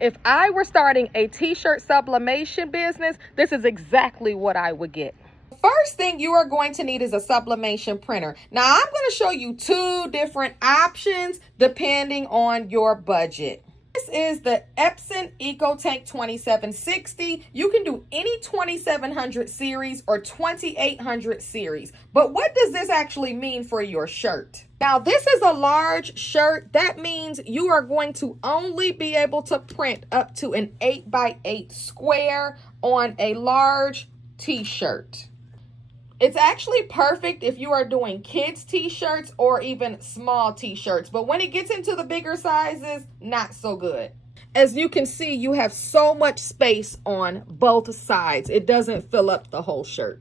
If I were starting a t-shirt sublimation business, this is exactly what I would get. First thing you are going to need is a sublimation printer. Now, I'm going to show you two different options depending on your budget. This is the Epson EcoTank 2760. You can do any 2700 series or 2800 series. But what does this actually mean for your shirt? Now, this is a large shirt. That means you are going to only be able to print up to an 8x8 square on a large t-shirt. It's actually perfect if you are doing kids t-shirts or even small t-shirts, but when it gets into the bigger sizes, not so good. As you can see, you have so much space on both sides. It doesn't fill up the whole shirt.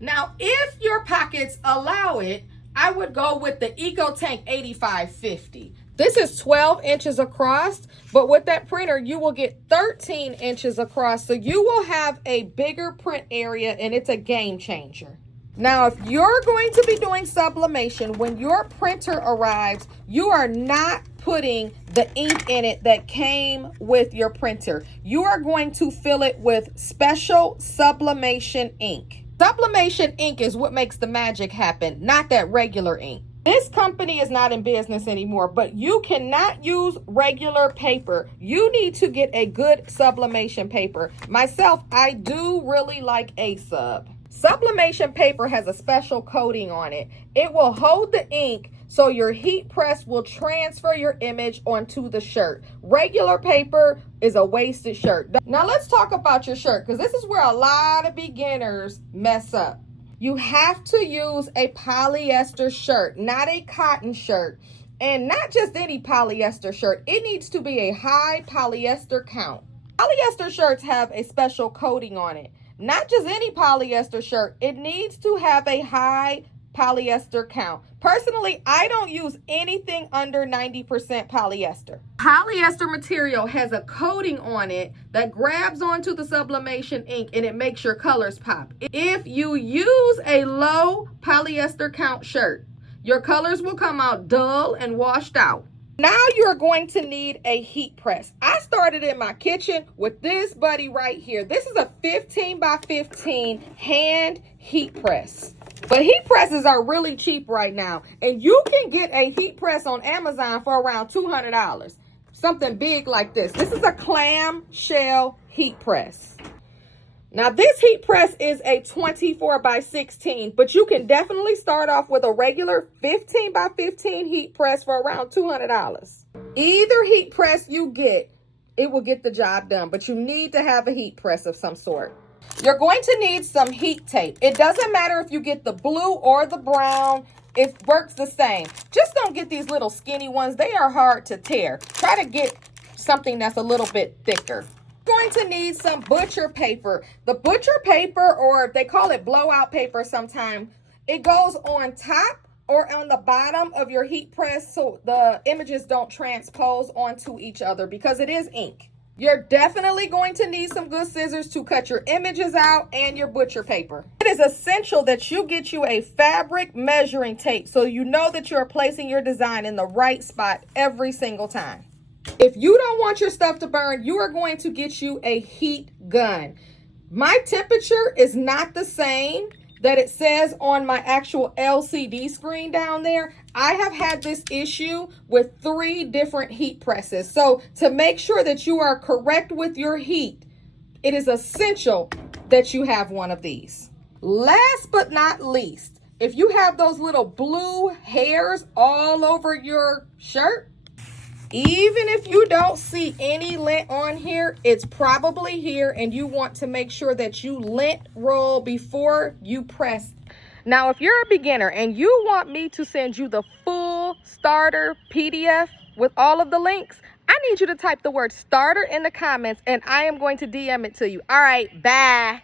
Now, if your pockets allow it, I would go with the EcoTank 8550. This is 12 inches across, but with that printer, you will get 13 inches across. So you will have a bigger print area and it's a game changer. Now, if you're going to be doing sublimation, when your printer arrives, you are not putting the ink in it that came with your printer. You are going to fill it with special sublimation ink. Sublimation ink is what makes the magic happen, not that regular ink. This company is not in business anymore, but you cannot use regular paper. You need to get a good sublimation paper. Myself, I do really like A-Sub. Sublimation paper has a special coating on it. It will hold the ink so your heat press will transfer your image onto the shirt. Regular paper is a wasted shirt. Now let's talk about your shirt, because this is where a lot of beginners mess up. You have to use a polyester shirt, not a cotton shirt. And not just any polyester shirt. It needs to be a high polyester count. Polyester shirts have a special coating on it. Not just any polyester shirt. It needs to have a high polyester count. Personally, I don't use anything under 90% polyester. Polyester material has a coating on it that grabs onto the sublimation ink and it makes your colors pop. If you use a low polyester count shirt, your colors will come out dull and washed out. Now you're going to need a heat press. I started in my kitchen with this buddy right here. This is a 15 by 15 hand heat press. But heat presses are really cheap right now. And you can get a heat press on Amazon for around $200. Something big like this. This is a clamshell heat press. Now this heat press is a 24 by 16, but you can definitely start off with a regular 15 by 15 heat press for around $200. Either heat press you get, it will get the job done, but you need to have a heat press of some sort. You're going to need some heat tape. It doesn't matter if you get the blue or the brown. It works the same. Just don't get these little skinny ones. They are hard to tear. Try to get something that's a little bit thicker. You're going to need some butcher paper. The butcher paper, or they call it blowout paper sometimes, it goes on top or on the bottom of your heat press so the images don't transpose onto each other because it is ink. You're definitely going to need some good scissors to cut your images out and your butcher paper. It is essential that you get you a fabric measuring tape so you know that you're placing your design in the right spot every single time. If you don't want your stuff to burn, you are going to get you a heat gun. My temperature is not the same that it says on my actual LCD screen down there. I have had this issue with 3 different heat presses. So to make sure that you are correct with your heat, it is essential that you have one of these. Last but not least, if you have those little blue hairs all over your shirt, even if you don't see any lint on here, it's probably here, and you want to make sure that you lint roll before you press. Now, if you're a beginner and you want me to send you the full starter PDF with all of the links, I need you to type the word starter in the comments and I am going to DM it to you. All right, bye.